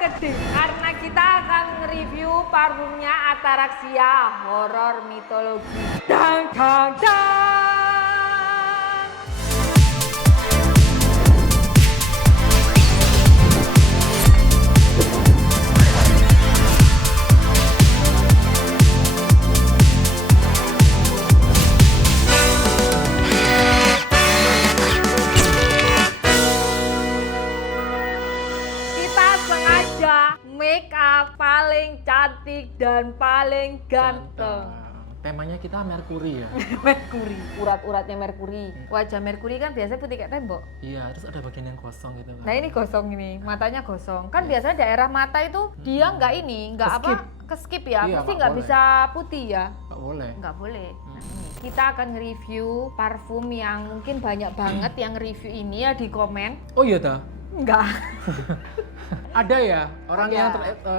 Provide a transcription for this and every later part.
gede karena kita akan nge-review parfumnya Ataraxia horor mitologi. Dang dang dang. Make up paling cantik dan paling ganteng. Temanya kita Merkuri ya. Merkuri, urat-uratnya Merkuri. Wajah Merkuri kan biasanya putih kayak tembok. Iya, terus ada bagian yang kosong gitu kan. Nah ini gosong ini, matanya gosong. Kan biasanya daerah mata itu dia nggak ini, nggak apa, keskip ya. Iya, Pasti nggak bisa putih ya. Nggak boleh. Nggak boleh. Nah, ini. Kita akan nge-review parfum yang mungkin banyak banget yang review ini ya di komen. Oh iya dah. Enggak. Ada ya orang Ada. yang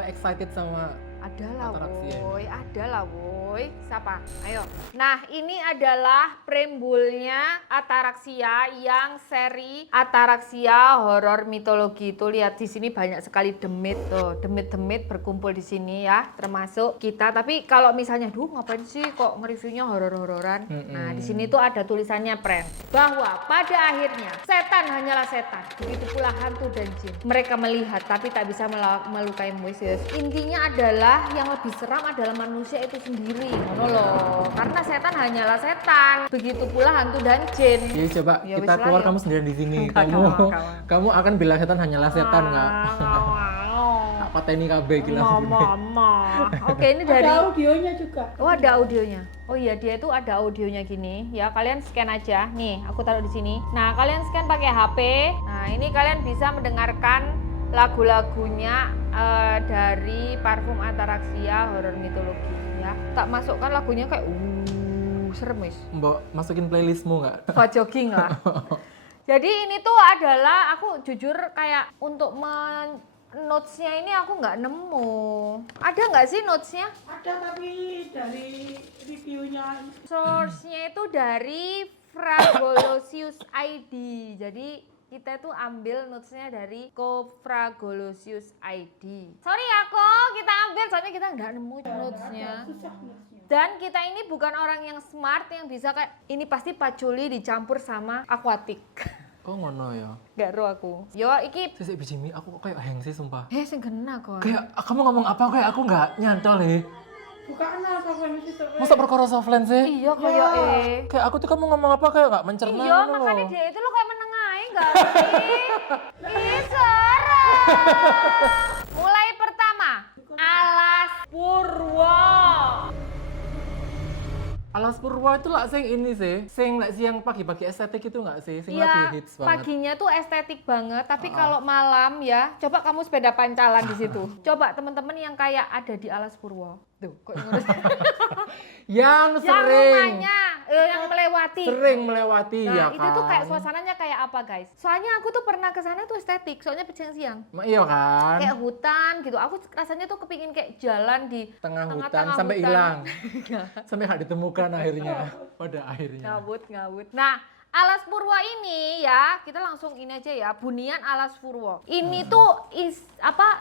excited sama Ada lah Ataraxia ini. woi, ada lah woi. Siapa? Ayo. Nah, ini adalah prembulnya Ataraxia yang seri Ataraxia horor mitologi. Tuh lihat di sini banyak sekali demit tuh. Demit-demit berkumpul di sini ya, termasuk kita. Tapi kalau misalnya, duh ngapain sih kok nge-reviewnya horor-hororan? Nah, di sini tuh ada tulisannya friend bahwa pada akhirnya setan hanyalah setan. Begitu pula hantu dan jin. Mereka melihat tapi tak bisa melukai Moises. Intinya adalah yang lebih seram adalah manusia itu sendiri, ngono loh. Karena setan hanyalah setan. Begitu pula hantu dan jin. Jadi coba Ya, kita wis keluar lah, ya. kamu sendirian di sini. Enggak, Kamu kamu. akan bilang setan hanyalah setan nggak? Tak pateni KB gila. Mama. Oke, ini dari Ada audionya juga. Oh, ada audionya. Oh iya, dia itu ada audionya gini. Ya, kalian scan aja. Nih, aku taruh di sini. Nah, kalian scan pakai HP. Nah, ini kalian bisa mendengarkan lagu-lagunya dari parfum Ataraxia horor mitologi ya. Tak masukkan lagunya kayak serem wis. Mbak masukin playlistmu nggak? Buat jogging lah. Jadi ini tuh adalah aku jujur kayak untuk notes-nya ini aku nggak nemu. Ada nggak sih notes-nya? Ada tapi dari reviewnya. Source-nya itu dari Fragolosius ID. Jadi kita itu ambil notes-nya dari Fragolosius ID. Sorry ya kok, kita ambil soalnya kita nggak nemu notes-nya. Susah nulisnya. Dan kita ini bukan orang yang smart yang bisa kayak ini pasti patchouli dicampur sama aquatic. Oh ngono ya. Gak ro aku. Yo iki Sisi bijimi aku kok kayak heng sih sumpah. sing kena kok. Kayak kamu ngomong apa kayak aku nggak nyantol Bukan apa ini sih. Masa perkara softland sih? Iya kayak Kayak aku tuh kamu ngomong apa kayak nggak mencerna Iya, gitu makanya loh. dia itu lo kayak menengahi gak sih? Ih, serem. Mulai pertama, Alas Purwo. Alas Purwo itu lah sing ini sih, sing like siang pagi-pagi estetik itu nggak sih, sing Iya, lagi hits banget. paginya tuh estetik banget, tapi kalau malam ya, coba kamu sepeda pancalan di situ. Coba teman-teman yang kayak ada di Alas Purwo. Tuh, kok ngurus. Yang Yang sering, rumahnya, yang melewati. sering melewati Nah, ya itu kan. tuh kayak suasananya kayak apa, guys? Soalnya aku tuh pernah ke sana tuh estetik, soalnya siang-siang. Iya kan. Kayak hutan gitu. Aku rasanya tuh kepingin kayak jalan di Tengah hutan tengah-tengah sampai hutan. hilang. Sampai nggak ditemukan akhirnya. Pada akhirnya. Ngawut. Nah, Alas Purwo ini ya, kita langsung ini aja ya, Bunian Alas Purwo. Ini tuh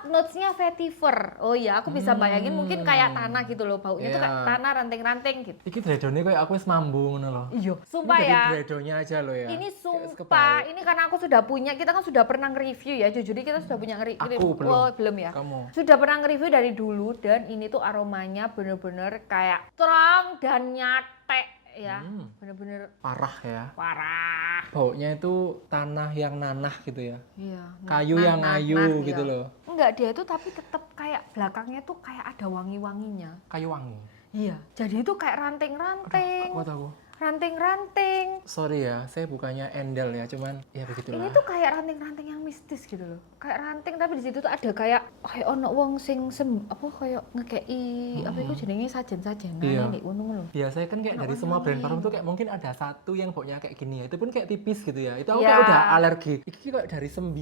notes-nya vetiver. Oh iya, aku bisa bayangin mungkin kayak tanah gitu loh, baunya tuh kayak Iya. tanah ranting-ranting gitu. Iki dreadone kayak aku wis mambu ngono loh. Iya, sumpah Ini ya. dari dreadonya aja loh ya. Ini Kayak sumpah, sekepal. ini karena aku sudah punya, kita kan sudah pernah nge-review ya, jujur kita sudah punya nge-review. Aku belum. Oh, belum ya? Kamu. Sudah pernah nge-review dari dulu dan ini tuh aromanya bener-bener kayak terang dan nyate ya. Bener-bener Parah ya. parah. Baunya itu tanah yang nanah gitu ya. Iya. Kayu yang ayu gitu loh. Enggak, dia itu tapi tetap kayak belakangnya tuh kayak ada wangi-wanginya. Kayu wangi. Iya. Jadi itu kayak ranting-ranting. Kuat aku. Ranting-ranting. Sorry ya, saya bukannya endel ya, cuman ya begitulah. Ini tuh kayak ranting-ranting yang mistis gitu loh. Kayak ranting tapi di situ tuh ada kayak ono wong sing kayak ngekei apa itu jenenge sajen-sajenan Iya. nek ngono. Biasanya kan kayak dari semua brand parfum tuh kayak mungkin ada satu yang baunya kayak gini ya. Itu pun kayak tipis gitu ya. Itu aku Iya. kayak udah alergi. Iki kayak dari 9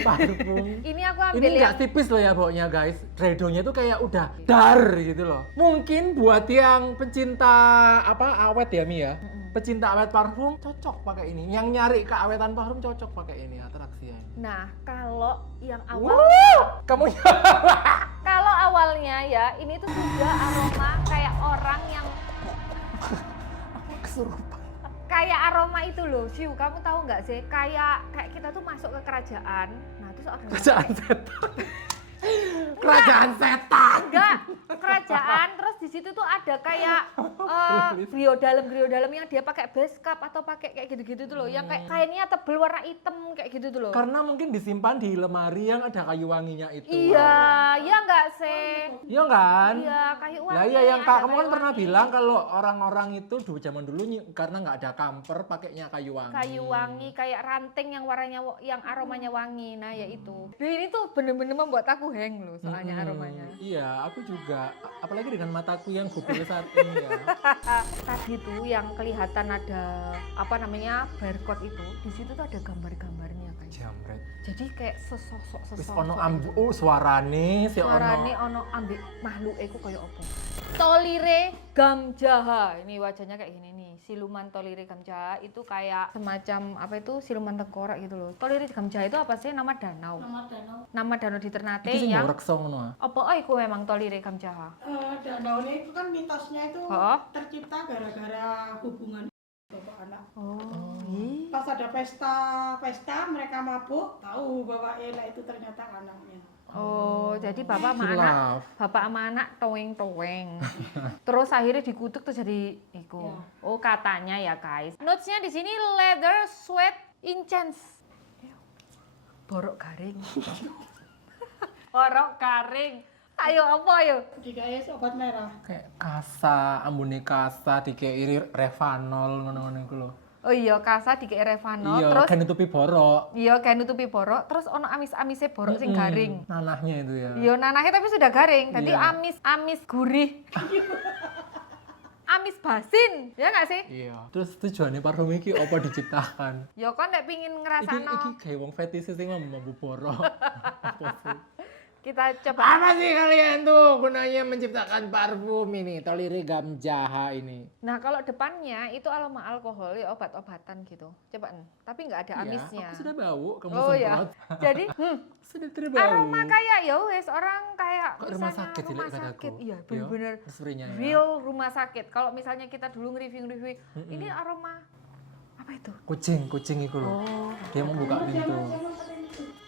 parfum. Ini aku Ini ambil nggak tipis loh ya baunya guys. Dreadonya tuh kayak udah dar gitu loh. Mungkin buat yang pencinta awet ya Mi ya. Pecinta awet parfum cocok pakai ini. Yang nyari keawetan parfum cocok pakai ini Ataraxia ini. Nah, kalau yang awal, Kamu kalau awalnya ya, ini tuh sudah aroma kayak orang yang kesurupan. kayak aroma itu loh, Siu. Kamu tahu nggak sih? Kayak kita tuh masuk ke kerajaan. Nah, terus orang Kerajaan setan. Kerajaan setan. enggak, kerajaan terus di situ tuh ada kayak griyo dalam yang dia pakai base cap atau pakai kayak gitu-gitu tuh loh, yang kayak kainnya tebel warna hitam kayak gitu tuh loh. Karena mungkin disimpan di lemari yang ada kayu wanginya itu. Iya, ya enggak sih? Iya kan? Iya, kayu wangi. Lah iya yang ada kamu kan kayu pernah wangi. bilang kalau orang-orang itu dulu zaman dulu karena nggak ada kamper pakainya kayu wangi. Kayu wangi kayak ranting yang warnanya yang aromanya wangi. Nah, ya itu. Dan ini tuh bener-bener membuat aku hang loh soalnya aromanya. Iya, aku juga. Apalagi dengan mataku yang pupil saat ini ya. Tadi tuh yang kelihatan ada apa namanya barcode itu, di situ tuh ada gambar-gambarnya kayak. Jambret. Jadi kayak Wis sesosok. ono suarane si Suarane ono ambek makhluk iku kaya apa? Tolire Gamjaha. Ini wajahnya kayak gini nih. Siluman Tolire Gamjaha itu kayak semacam apa itu siluman tengkorak gitu loh. Tolire Gamjaha itu apa sih? Nama danau. Nama danau di Ternate Iki sing yang reksa ngono. apa iku memang Tolire Gamjaha? Danaunya itu kan mitosnya itu Oh. tercipta gara-gara hubungan bapak anak. Oh. Pas ada pesta mereka mabuk, tahu bahwa Ela itu ternyata anaknya. Oh, jadi bapak sama Hilaf. anak, bapak sama anak toeng-toeng. Terus akhirnya dikutuk terus jadi iku. Ya. Oh, katanya ya, guys. Notes-nya di sini leather sweat incense. Borok garing. Borok garing. Ayo apa ayo? Dikasih obat merah. Kayak kasa, ambune kasa dikei Revanol ngono-ngono iku lho. Oh iya, kasa dikei Revanol, Iya, terus kan nutupi borok. iya kayak nutupi borok, terus ono amis-amise borok sing garing. Nanahnya itu ya. Iya, nanahnya tapi sudah garing. Jadi Iya. amis gurih. Amis basin, ya nggak sih? Iya. Terus tujuannya parfum iki apa diciptakan? Ya kan nek pingin Iki ngrasakno. kayak wong fetish sing mambu borok. Apa sih? Kita coba. Apa sih kalian tuh gunanya menciptakan parfum ini? Tolire Gamjaha ini. Nah, kalau depannya itu aroma alkohol ya obat-obatan gitu. Coba nih. Tapi nggak ada amisnya. Iya, aku sudah bau, kamu Oh ya. semprot. Jadi, Sudah terbau. aroma kayak ya wes orang kayak Kok rumah misalnya sakit rumah jelek kataku? sakit. Iya, bener-bener spraynya ya. real rumah sakit. Kalau misalnya kita dulu nge-review, ini aroma apa itu? Kucing itu loh. Oh. Dia mau buka pintu.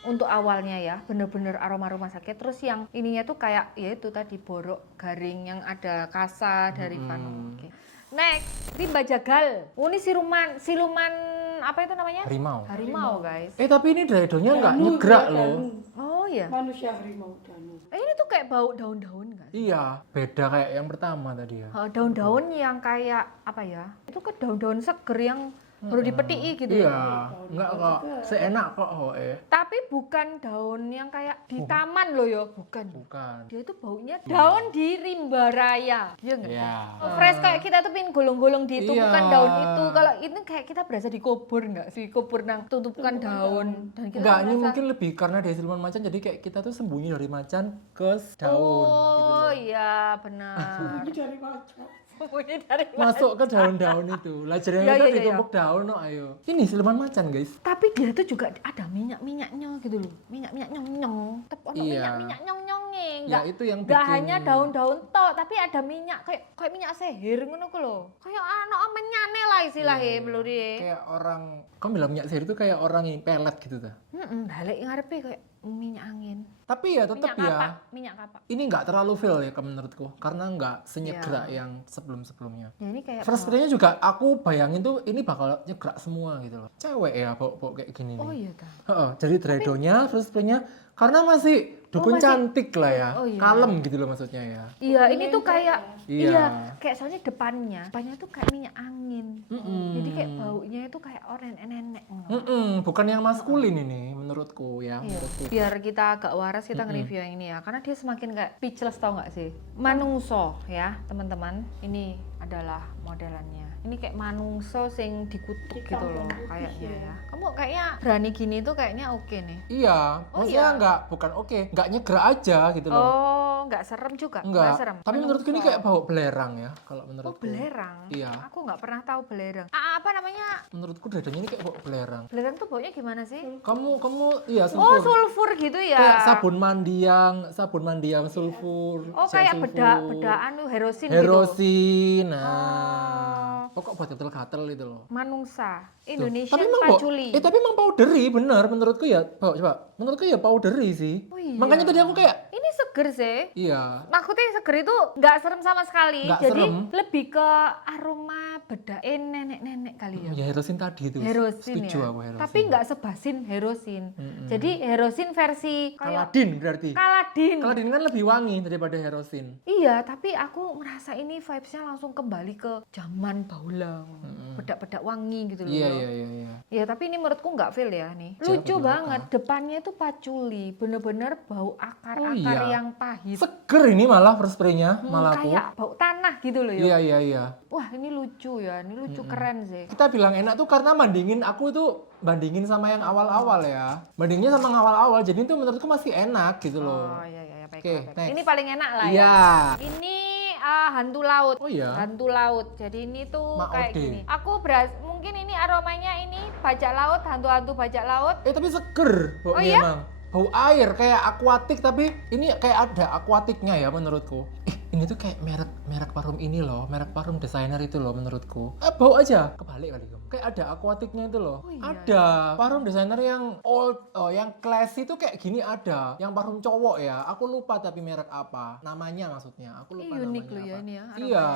Untuk awalnya ya, bener-bener aroma rumah sakit. Terus yang ininya tuh kayak, ya itu tadi borok garing yang ada kasa dari Vanol. Oke. Next, rimba jagal. Oh ini siluman apa itu namanya? Harimau guys. Tapi ini dredonya nggak Danu, nyegrak dia loh. danu. Oh iya. Manusia harimau danu. Ini tuh kayak bau daun-daun guys. Iya, beda kayak yang pertama tadi ya. Daun-daun yang kayak apa ya? Itu kan daun-daun seger yang baru dipetik gitu. Iya, nggak kok seenak kok Tapi bukan daun yang kayak di taman loh ya, bukan. Bukan. Dia itu baunya daun di rimba raya. Iya nggak? Iya. Oh, fresh kayak kita tuh pin golong-golong di tumpukan Iya. daun itu. Kalau ini kayak kita berasa dikubur nggak sih? Kubur nang tumpukan daun. Dan kita Enggak, ini merasa, mungkin lebih karena dia siluman macan jadi kayak kita tuh sembunyi dari macan ke daun gitu oh loh. iya benar. Ini dari macan. Sembunyi dari Masuk ke daun-daun itu. Lah jadi Iya, itu iya, iya. ditumpuk daun no ayo. Ini siluman macan, guys. Tapi dia tuh juga ada minyak-minyaknya gitu loh. Minyak-minyak nyong-nyong. Tetep ono Iya. minyak-minyak nyong-nyongnya. Ya Enggak itu yang nggak bikin hanya daun-daun tok, tapi ada minyak kayak minyak sihir ngono ku lho. Kayak ana menyane lah istilahnya meluri. kayak orang kamu bilang minyak sihir itu kayak orang yang pelet gitu ta. Balik ngarepe kayak minyak angin. Tapi ya tetap Minyak ya. kapak, minyak kapak. Ini nggak terlalu feel ya menurutku karena nggak Iya. senyegrak yang sebelum-sebelumnya. Ya ini kayak First spray-nya juga aku bayangin tuh ini bakal nyegrak semua gitu loh. Cewek ya bau kayak gini nih. Oh iya ta. Heeh, jadi dreadonya first spray-nya karena masih dukun masih- cantik lah ya. Oh, iya. Kalem gitu loh maksudnya ya. Iya, ini tuh kayak Iya. kayak soalnya depannya tuh kayak minyak angin. Jadi kayak baunya itu kayak orang nenek. Bukan yang maskulin ini menurutku ya. Iya. Menurutku. Biar kita agak waras kita nge-review yang ini ya, karena dia semakin kayak speechless tau nggak sih? Manungso ya teman-teman, ini adalah modelannya. Ini kayak manungso sing dikutuk gitu loh Dikampung putih kayaknya ya. ya. Kamu kayaknya berani gini tuh kayaknya oke nih. Iya, Oh, maksudnya iya. bukan oke, nggak nyeger aja gitu loh. Oh, nggak serem juga? Enggak, serem. tapi menurutku ini Manungso. kayak bau belerang ya, kalau Oh, menurutku. belerang? Iya. Aku nggak pernah tahu belerang. Apa namanya? Menurutku dadanya ini kayak bau belerang. Belerang tuh baunya gimana sih? Kamu iya Oh, sulfur. sulfur gitu ya? Kayak sabun mandi yang sulfur. Oh, gel kayak sulfur. bedaan herosin gitu? Herosin, Oh. nah. Pokok buat gatel-gatel itu loh. Manungsa, Tuh. Indonesian emang patchouli. tapi emang powdery bener menurutku ya. Coba, menurutku ya powdery sih. Oh, iya. Makanya tadi aku kayak Ini seger sih. iya. Maksudnya seger itu nggak serem sama sekali. Nggak Jadi serem. lebih ke aroma bedain nenek-nenek kali ya. Ya herosin tadi itu. Herosin Setuju ya. aku herosin. Tapi nggak sebasin herosin. Jadi herosin versi kayak Kaladin berarti. Kaladin. Kaladin kan lebih wangi daripada herosin. Iya, tapi aku merasa ini vibes-nya langsung kembali ke zaman baulang. Bedak-bedak wangi gitu loh. Iya, iya, iya, iya. Ya tapi ini menurutku nggak feel ya nih. Siapa Lucu bilang banget. Depannya itu patchouli. Bener-bener bau akar-akar Oh, iya. yang pahit. Seger ini malah first spray-nya, malah aku. Kayak bau tanah gitu loh ya. Iya, iya, iya. Wah ini lucu ya. Ini lucu keren sih. Kita bilang enak tuh karena aku tuh bandingin sama yang awal-awal ya. Bandingnya sama yang awal-awal, jadi itu menurutku masih enak gitu loh. Oh iya iya baik, Oke, baik. next. Ini paling enak lah ya. Iya. Ini hantu laut. Oh iya. Hantu laut. Jadi ini tuh Mak kayak Ode. gini. Aku mungkin ini aromanya ini bajak laut, hantu-hantu bajak laut. Tapi seger baunya Oh iya? emang. Bau air kayak akuatik tapi ini kayak ada akuatiknya ya menurutku. Ini tuh kayak merek parfum ini loh, merek parfum desainer itu loh menurutku. Bau aja kebalik kali kamu. Kayak ada akuatiknya itu loh. Oh iya. Ada parfum desainer yang yang classy tuh kayak gini ada. Yang parfum cowok ya. Aku lupa tapi merek apa. Namanya maksudnya. Aku lupa Ini unik namanya loh ya apa. ini ya aromanya. Iya.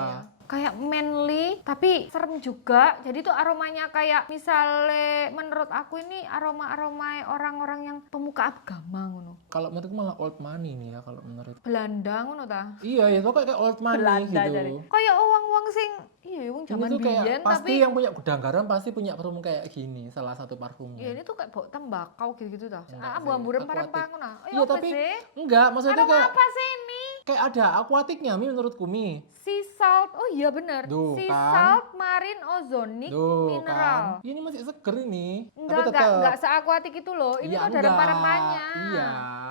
Kayak manly tapi serem juga. Jadi tuh aromanya kayak misalnya menurut aku ini aroma-aroma orang-orang yang pemuka agama ngono. Kalau menurutku malah old money nih ya kalau menurut. Belanda ngono ta. Iya ya, itu kayak old money Belanda gitu. jadi. Kayak uang-uang sing iya wong Ini zaman tuh kayak biyen pasti tapi yang punya gudang garam pasti punya parfum kayak gini, salah satu parfumnya. iya ini tuh kayak bau tembakau gitu-gitu ta. Enggak sih, Ambu-ambu akuatik. rempah-rempah ngono. Iya apa tapi sih? enggak, maksudnya Aroma kayak apa sih ini? kayak ada akuatiknya Mi menurutku Mi. Sea salt. Oh iya bener. Duh, Sea kan? salt marine ozonic Tuh mineral. kan. Ini masih seger ini. Enggak seakuatik itu loh. Ini Iya, tuh ada enggak. rempah-rempahnya. Iya.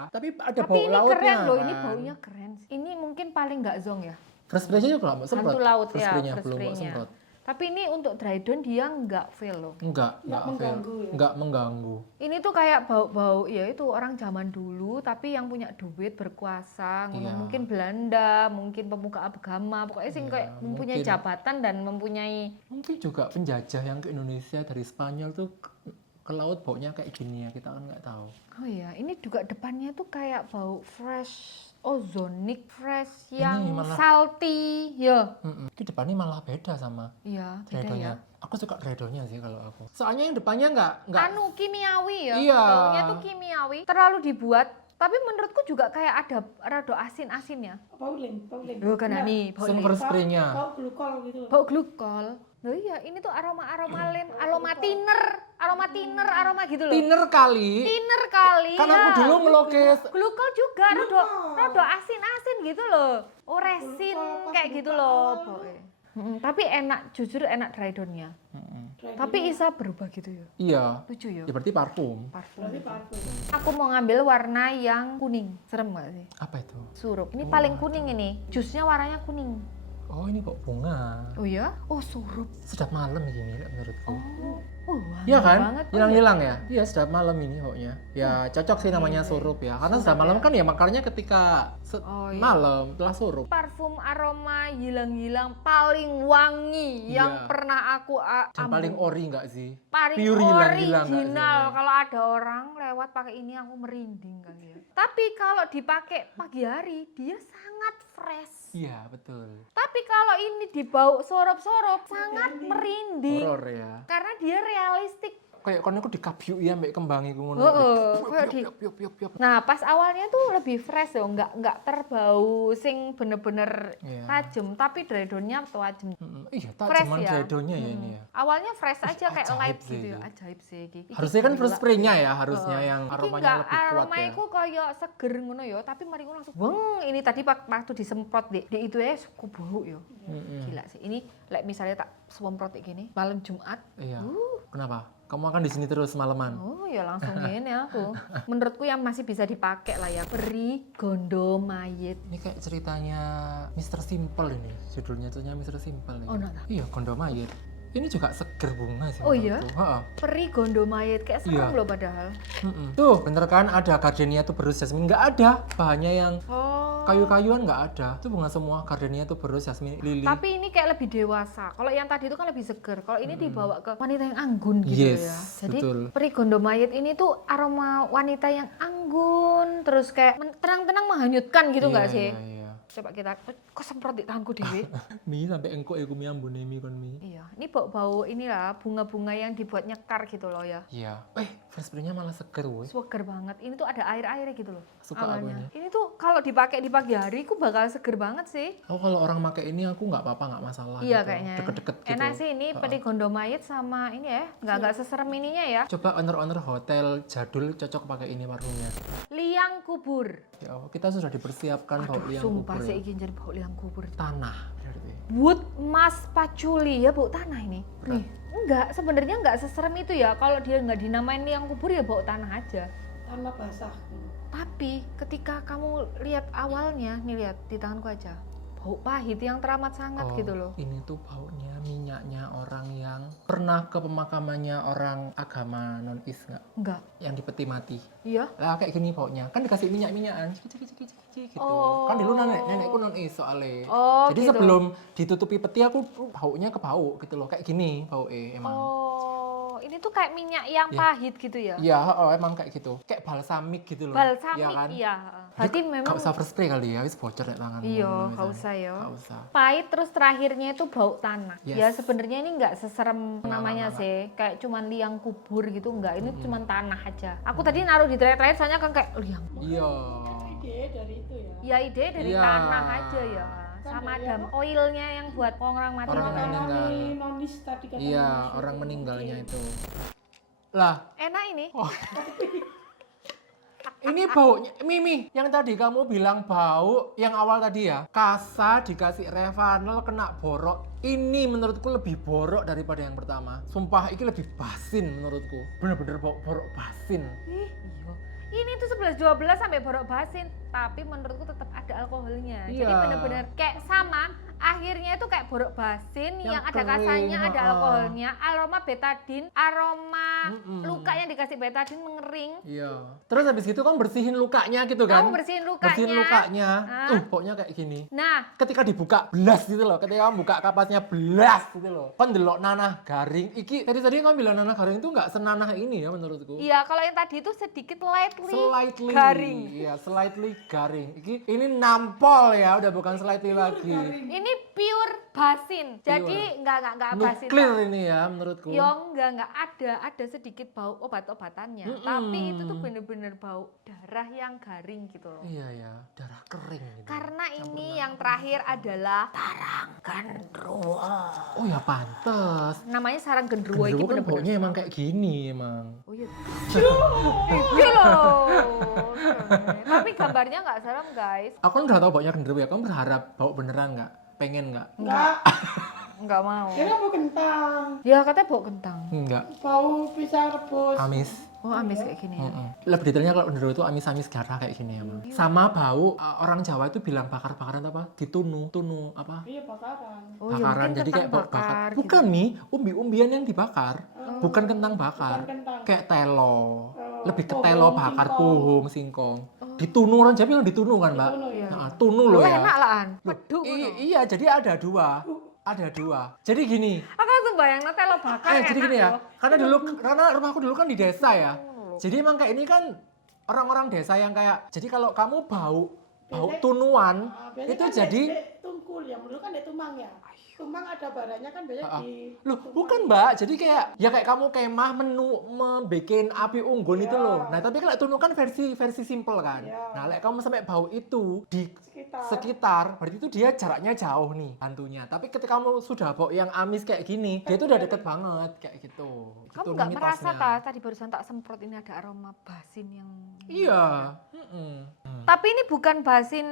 Tapi ada Tapi bau ini lautnya. keren loh, ini kan. baunya keren. Ini mungkin paling nggak zong ya. First spray-nya juga nggak semprot. Hantu laut First ya, spray-nya first belum kok spray-nya. semprot. Tapi ini untuk dry down dia nggak feel loh. Enggak Nggak fail. mengganggu ya? Enggak mengganggu. Ini tuh kayak bau-bau ya itu orang zaman dulu tapi yang punya duit berkuasa, ngono. Iya. Mungkin Belanda, mungkin pemuka agama, pokoknya sing Iya, kayak mempunyai mungkin. jabatan dan mempunyai Mungkin juga penjajah yang ke Indonesia dari Spanyol tuh ke laut baunya kayak gini ya, kita kan nggak tahu. oh iya, ini juga depannya tuh kayak bau fresh ozonic fresh Ini yang malah- salty, ya. Itu depannya malah beda sama Iya, beda ya. dreadonya. Aku suka dreadonya sih kalau aku. Soalnya yang depannya nggak Anu kimiawi ya, Iya. baunya tuh kimiawi, terlalu dibuat. Tapi menurutku juga kayak ada rada asin-asinnya. Pauling. Loh, kan Enggak. nih, bau Silver spray-nya. Bau glukol gitu loh. bau glukol. Loh iya, ini tuh aroma-aroma lem, aroma thinner, aroma gitu loh. Thinner kali. Thinner kali Kan ya. aku dulu ngelukis. Glukol juga, rada asin-asin gitu loh. Oh resin Glukol, kayak gitu loh. baunya. Tapi enak, jujur enak dry down-nya. Tapi Isa berubah gitu ya. Iya. Lucu ya. Ya berarti parfum. Parfum. Berarti parfum. Aku mau ngambil warna yang kuning. Serem gak sih? Apa itu? Surup. Ini paling kuning ini. Jusnya warnanya kuning. Oh ini kok bunga. Oh ya? Oh surup. Sedap malam gini menurutku. Wangi Iya kan? banget. Oh, Hilang-hilang ya? Iya sedap malam ini pokoknya. Ya cocok sih namanya surup ya. Karena sedap malam kan ya makarnya ketika Oh, iya. malam telah surup. Parfum aroma hilang-hilang paling wangi Iya. yang pernah aku Dan paling ori nggak sih? paling pure hilang-hilang nggak original. sih? Kalau ada orang lewat pakai ini aku merinding kali ya. Tapi kalau dipakai pagi hari dia sangat fresh. Iya betul. Tapi kalau ini dibau sorop-sorop sangat merinding. Horor ya. Karena dia realistik. kayak kon iku dikabyuki ambek kembang iku ngono. Heeh, kayak di Piop. Nah, pas awalnya tuh lebih fresh ya, nggak terbau sing bener-bener Iya. tajam, tapi dreadonnya tajam. Iya, Fresh tajaman ya. dreadonnya ya ini ya. Awalnya fresh aja kayak ajaib light sih gitu ya, ini. ajaib sih iki. Iki Harusnya kan gila. first spray-nya ya, harusnya yang Iki aromanya nggak, lebih kuat aroma ya. iku koyo seger ngono ya, tapi mari ngono langsung weng, ini tadi waktu disemprot di itu ya suku bau ya. Gila sih. Ini misalnya tak semprot kayak gini malam Jumat. Iya. Kenapa? Kamu akan di sini terus malaman? Oh ya langsung gini aku. Menurutku yang masih bisa dipakai lah ya, peri gondo mayit. Ini kayak ceritanya Mr. Simple ini. Judulnya tuhnya Mr. Simple ini. Oh, nah, nah. Iya, Gondo Mayit. Ini juga seger bunga sih Oh, iya? menurutku. Heeh. Peri gondo mayit kayak serem Iya. loh padahal. Tuh, bener kan ada gardenia tuberous jasmine. Nggak ada bahannya yang Oh. kayu-kayuan, nggak ada. Itu bunga semua, gardenia tuberous jasmine, lili. Tapi ini kayak lebih dewasa. Kalau yang tadi itu kan lebih seger. Kalau ini dibawa ke wanita yang anggun gitu Yes, ya. Jadi betul. peri gondo mayit ini tuh aroma wanita yang anggun, terus kayak tenang-tenang menghanyutkan gitu nggak sih? Iya. Coba kita, kok semprot di tanganku dewe? Mi sampai engkok iku mi ambune mi kon mi. Iya, ini bau-bau inilah bunga-bunga yang dibuat nyekar gitu loh ya. Iya. First spray-nya malah seger woi. Seger banget. Ini tuh ada air-airnya gitu loh. Suka aku awalnya. Ini tuh kalau dipakai di pagi hari, aku bakal seger banget sih. Oh, kalau orang pakai ini aku nggak apa-apa, nggak masalah. Iya gitu. kayaknya. Deket-deket gitu. Enak sih ini peri gondo mayit sama ini ya, nggak seserem ininya ya. Coba owner-owner hotel jadul cocok pakai ini parfumnya. Liang kubur. Ya Allah, kita sudah dipersiapkan bau liang Sumpah kubur. sih ingin jadi bau liang kubur. Tanah berarti. Wood mas patchouli ya bau tanah ini. Nih, enggak sebenarnya enggak seserem itu ya. Kalau dia nggak dinamain liang kubur ya bau tanah aja. Tanah basah. Tapi ketika kamu lihat awalnya, nih lihat di tanganku aja. Bau pahit yang teramat sangat gitu loh. Ini tuh baunya minyaknya orang yang pernah ke pemakamannya orang agama non-is nggak? Enggak. Yang di peti mati. Iya. Lah kayak gini baunya. Kan dikasih minyak-minyakan. Cik, gitu. Oh. Kan dulu nenekku non-is soalnya. Oh, Jadi gitu. sebelum ditutupi peti aku baunya ke bau gitu loh. Kayak gini baunya emang. Oh, ini tuh kayak minyak yang Ya. pahit gitu ya. Iya, emang kayak gitu. Kayak balsamik gitu loh. Balsamik, Iya kan? iya. Berarti memang Gak usah first spray kali ya, wis bocor ya tangan. iya, gak usah ya. Gak usah. Pahit terus terakhirnya itu bau tanah. Yes. Ya sebenarnya ini nggak seserem namanya Enggak. sih, kayak cuman liang kubur gitu enggak. Ini cuman tanah aja. Aku tadi naruh di terakhir soalnya kan kayak liang. Iya. Ide dari itu ya. Ya ide dari Iya. tanah aja ya. Sama ada oilnya yang buat orang mati. Orang itu kan. meninggal. Nonis tadi katanya. Iya, nonis orang itu. meninggalnya Oke. itu. Lah, Enak ini. ini baunya, Mimi, yang tadi kamu bilang bau, yang awal tadi ya, Kasa dikasih Revanol kena borok. Ini menurutku lebih borok daripada yang pertama. Sumpah, ini lebih basin menurutku. Bener-bener bau borok basin. Ih, iya. Ini tuh 11-12 sampai borok basin, tapi menurutku tetap ada alkoholnya. Jadi Iya. bener-bener kayak sama, akhirnya itu kayak borok basin yang ada kering, kasanya, ada ha-ha. alkoholnya, aroma betadin, aroma Mm-mm. luka yang dikasih betadin mengering. Iya. Terus habis gitu kan bersihin lukanya gitu kan? Kamu bersihin lukanya. Bersihin lukanya. Ah. Baunya kayak gini. Nah, Ketika dibuka blas gitu loh, ketika kamu buka kapasnya blas gitu loh. Kan delok nanah garing. Iki tadi kamu bilang nanah garing itu nggak senanah ini ya menurutku. iya kalau yang tadi itu sedikit lightly Slightly garing. Iya, slightly garing. Ini nampol ya, udah bukan slightly lagi. Ini pure basin. Jadi nggak basin. Nuklir ini ya menurutku. Ya enggak ada sedikit bau obat-obatannya. Tapi itu tuh bener-bener bau darah yang garing gitu loh. Iya ya, darah kering gitu. Karena ini yang terakhir adalah sarang genderuwo. Oh ya pantes. Namanya sarang genderuwo ini Genderuwo kan bener-bener. baunya emang kayak gini emang. Oh iya. Iya loh. Tapi gambarnya nggak serem guys. Aku kan udah tahu baunya genderuwo ya, kamu berharap bau beneran nggak? Pengen nggak? Enggak. Nggak mau. Kira bau kentang. Ya katanya bau kentang. Enggak. Bau pisang rebus. Amis. Oh amis kayak gini ya. Lebih detailnya kalau genderuwo itu amis-amis garah kayak gini emang. Sama bau orang Jawa itu bilang bakar-bakaran apa? Ditunu, tunu apa? Iya bakaran. Oh ya Bakaran. mungkin Jadi kayak kentang bau bakar. bakar. Bukan nih, umbi-umbian yang dibakar. Bukan kentang bakar. Bukan kentang. Kayak telo. Lebih ke pohon, telo bakar, singkong. puhung, singkong. Ditunu orang Jawa bilang ditunu kan, Mbak? Ditunu, ya. Nah, tunu Gitu. loh Loh ya. enak lah an. Loh, Peduk ngono. iya, jadi ada dua. Ada dua. Jadi gini, Aku langsung bayang telo bakar. jadi enak gini ya. loh. Karena rumahku dulu kan di desa ya. Jadi emang kayak ini kan orang-orang desa yang kayak, jadi kalau kamu bau bau Biasanya- tunuan biasanya itu kan jadi di tungkul ya, dulu kan di tumang ya. Tumang ada baranya kan biasanya di loh tumang. bukan Mbak, jadi kayak ya kayak kamu kemah membikin api unggun itu Iya. loh. Nah tapi kalau tunu kan versi simple kan. Iya. Nah lek kamu sampai bau itu di Sekitar. berarti itu dia jaraknya jauh nih hantunya. Tapi ketika kamu sudah bau yang amis kayak gini, dia tuh udah deket banget kayak gitu. Kamu Gitu nggak merasa mitosnya. kah tadi barusan tak semprot ini ada aroma basin yang Iya. Mm-mm. Tapi ini bukan basin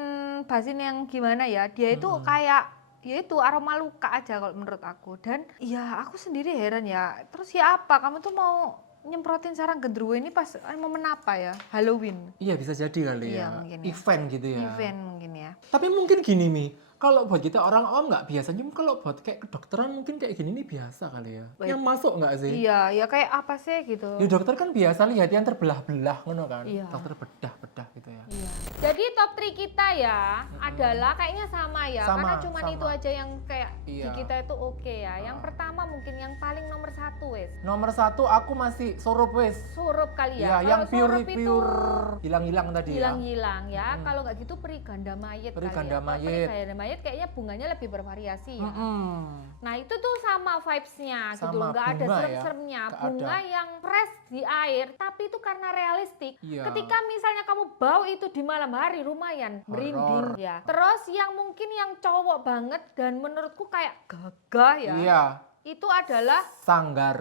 yang gimana ya, dia itu kayak ya itu aroma luka aja kalau menurut aku. Dan ya aku sendiri heran ya, terus ya apa, kamu tuh mau nyemprotin sarang genderuwo ini pas momen apa ya, Halloween? Iya bisa jadi kali Iya, ya. mungkin ya. Event gitu ya. Event mungkin ya. Tapi mungkin gini Mi, kalau buat kita orang awam nggak biasa, cuma kalau buat kayak kedokteran mungkin kayak gini nih biasa kali ya. Baik. Yang masuk nggak sih? Iya, ya kayak apa sih gitu. Ya dokter kan biasa lihat yang terbelah-belah ngono kan. Iya. Dokter bedah-bedah gitu ya. Iya. Jadi top 3 kita ya adalah kayaknya sama ya, Sama, karena cuman sama. itu aja yang kayak di Iya. kita itu oke ya. Yang pertama mungkin yang paling nomor 1 wes, Nomor 1 aku masih surup wes. surup kali Ya, ya. yang Kalau surup pure itu pure hilang-hilang tadi ya. hilang-hilang ya. Kalau nggak gitu peri ganda mayit Peri kali ganda ya. Kalau mayit. Peri ganda mayit kayaknya bunganya lebih bervariasi ya. Mm-mm. Nah itu tuh sama vibes-nya gitu, Sama nggak ada bunga ya, serem-seremnya. nggak Bunga ada. yang fresh di air, tapi itu karena realistik. Iya. Ketika misalnya kamu bau itu di malam hari, lumayan merinding Horor. ya. Terus yang mungkin yang cowok banget dan menurutku kayak gagah ya, Iya. itu adalah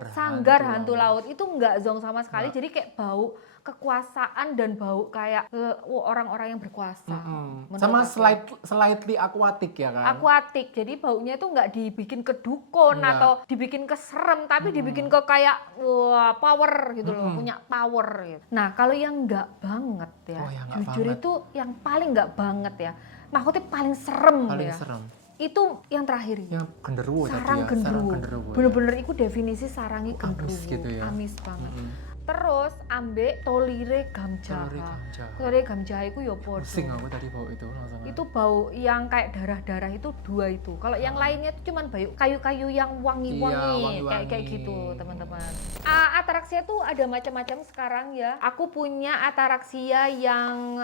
Sanggar hantu laut. Itu nggak zonk sama sekali, jadi kayak bau kekuasaan dan bau kayak orang-orang yang berkuasa. Mm-mm. Menurut Sama aku. slightly akuatik ya kan. Akuatik, jadi baunya itu nggak dibikin ke dukun Nggak. atau dibikin ke serem, tapi dibikin ke kayak wah, power gitu loh, punya power gitu. Nah kalau yang nggak banget ya, Oh, yang nggak jujur banget. itu yang paling nggak banget ya, maksudnya paling serem Paling ya. serem. Itu yang terakhir ini. Yang genderuwo tadi Sarang ya. genderuwo. Ya. Bener-bener itu definisi sarangi Amis genderuwo. gitu ya. Amis banget. Mm-mm. Terus ambek tolire gamjaha. Tolire gamjaha. Tolire gamjaha itu ya podo. Pusing aku tadi bau itu langsung. Itu bau yang kayak darah-darah itu 2 itu. Kalau yang lainnya itu cuman bau kayu-kayu yang wangi-wangi, Iya, wangi-wangi. kayak gitu, teman-teman. Ataraksia tuh ada macam-macam sekarang ya. Aku punya ataraksia yang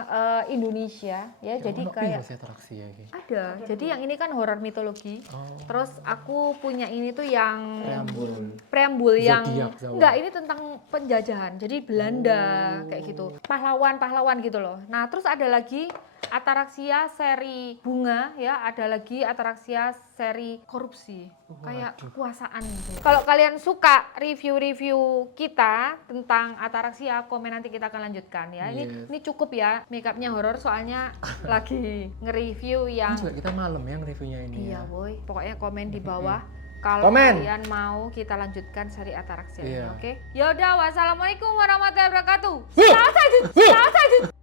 Indonesia ya. Jadi kayak atraksi ya iki. ada. Jadi yang ini kan horor mitologi. Oh. Terus aku punya ini tuh yang Preambul. preambul yang Zodiak, Jawa. enggak, ini tentang penjajahan. Jadi Belanda kayak gitu. Pahlawan-pahlawan gitu loh. Nah, terus ada lagi ataraksia seri bunga ya, ada lagi ataraksia seri korupsi. Kayak Waduh. kekuasaan gitu. Kalau kalian suka review-review kita tentang ataraksia, komen nanti kita akan lanjutkan ya. Yes. Ini cukup ya, makeupnya horor soalnya lagi nge-review yang Ini juga kita malam yang reviewnya ini iya ya. boy, pokoknya komen di bawah kalau Komen. kalian mau kita lanjutkan seri ataraksia ini, Iya. oke? Yaudah, wassalamualaikum warahmatullahi wabarakatuh. Huh. Salah sajut, salah sajut.